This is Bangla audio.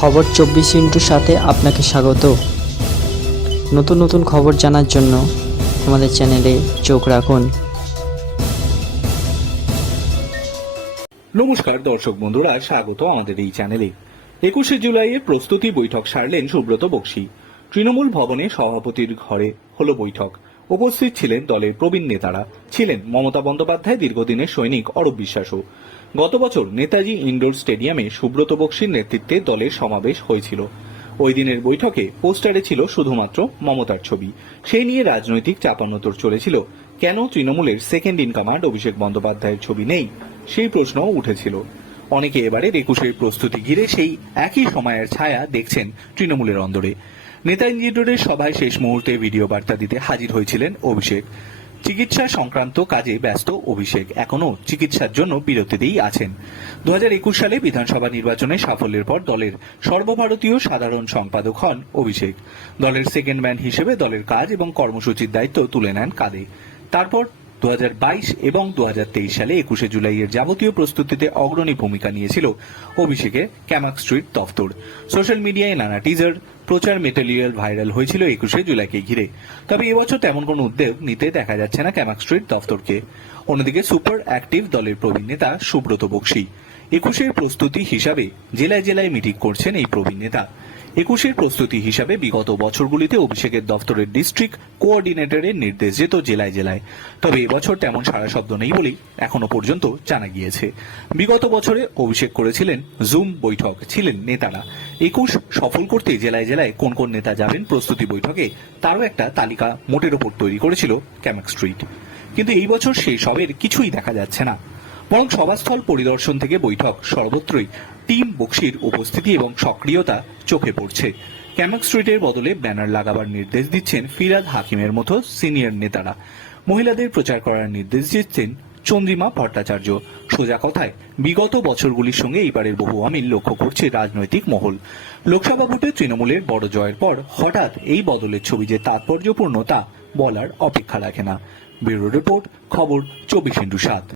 খবর চব্বিশ ইন্টুর সাথে আপনাকে স্বাগত। নতুন নতুন খবর জানার জন্য আমাদের চ্যানেলে চোখ রাখুন। নমস্কার, দর্শক বন্ধুরা, স্বাগত আমাদের এই চ্যানেলে। একুশে জুলাইয়ে প্রস্তুতি বৈঠক সারলেন সুব্রত বক্সী। তৃণমূল ভবনে সভাপতির ঘরে হলো বৈঠক। উপস্থিত ছিলেন দলের প্রবীণ নেতারা। ছিলেন মমতা বন্দ্যোপাধ্যায়, দীর্ঘদিনের সৈনিক অরূপ বিশ্বাসও। গত বছর নেতাজি ইনডোর স্টেডিয়ামে সুব্রত বক্সীর নেতৃত্বে দলের সমাবেশ হয়েছিল। ওই দিনের বৈঠকে পোস্টারে ছিল শুধুমাত্র মমতার ছবি। সেই নিয়ে রাজনৈতিক চাপানোতর চলেছিল। কেন তৃণমূলের সেকেন্ড ইন কমান্ড অভিষেক বন্দ্যোপাধ্যায়ের ছবি নেই? সেই প্রশ্নও উঠেছিল। অনেকে এবারের একুশের প্রস্তুতি ঘিরে সেই একই সময়ের ছায়া দেখছেন তৃণমূলের অন্দরে। নেতাজি রোডের সভায় শেষ মুহূর্তে ভিডিও বার্তা দিতে হাজির হয়েছিলেন অভিষেক। চিকিৎসা সংক্রান্ত কাজে ব্যস্ত অভিষেক এখনও চিকিৎসার জন্য বিরতিতেই আছেন। দু হাজার একুশ সালে বিধানসভা নির্বাচনে সাফল্যের পর দলের সর্বভারতীয় সাধারণ সম্পাদক হন অভিষেক। দলের সেকেন্ড ম্যান হিসেবে দলের কাজ এবং কর্মসূচির দায়িত্ব তুলে নেন কাঁধে। তারপর দুহাজার বাইশ এবং দুহাজার তেইশ সালে একুশে জুলাইয়ের যাবতীয় প্রস্তুতিতে অগ্রণী ভূমিকা নিয়েছিল অভিষেকের ক্যামাক স্ট্রিট দফতর। সোশ্যাল মিডিয়ায় নানা টিজার প্রচার মেটেরিয়াল ভাইরাল হয়েছিল একুশে জুলাইকে ঘিরে। তবে এবছর তেমন কোনো উদ্যোগ নিতে দেখা যাচ্ছে না ক্যামাক স্ট্রিট দফতরকে। অন্যদিকে সুপার অ্যাক্টিভ দলের প্রবীণ নেতা সুব্রত বক্সী। একুশের প্রস্তুতি হিসাবে জেলায় জেলায় মিটিং করছেন এই প্রবীণ নেতা। একুশের প্রস্তুতি হিসাবে বিগত বছরগুলিতে অভিষেকের দফতরের ডিস্ট্রিক্ট কোঅর্ডিনেটরের নির্দেশ যেত জেলায় জেলায়। তবে এবছর তেমন সারা শব্দ নেই বলেই এখনও পর্যন্ত জানা গিয়েছে। বিগত বছরে অভিষেক করেছিলেন জুম বৈঠক, ছিলেন নেতারা। একুশ সফল করতে জেলায় জেলায় কোন কোন নেতা যাবেন প্রস্তুতি বৈঠকে তারও একটা তালিকা মোটের ওপর তৈরি করেছিল ক্যামাক স্ট্রিট। কিন্তু এই বছর সেই সবের কিছুই দেখা যাচ্ছে না। বরং সভাস্থল পরিদর্শন থেকে বৈঠক, সর্বত্রই টিম বক্সির উপস্থিতি এবং সক্রিয়তা চোখে পড়ছে। ক্যামাক স্ট্রিটের বদলে ব্যানার লাগাবার নির্দেশ দিচ্ছেন ফিরাদ হাকিমের মতো সিনিয়র নেতারা। মহিলাদের প্রচার করার নির্দেশ দিচ্ছেন চন্দ্রিমা ভট্টাচার্য। সোজা কথায়, বিগত বছরগুলির সঙ্গে এইবারের বহু অমিল লক্ষ্য করছে রাজনৈতিক মহল। লোকসভা ভোটে তৃণমূলের বড় জয়ের পর হঠাৎ এই বদলের ছবি যে তাৎপর্যপূর্ণ তা বলার অপেক্ষা রাখে না। ব্যুরো রিপোর্ট, খবর চব্বিশ ইন্টু সাত।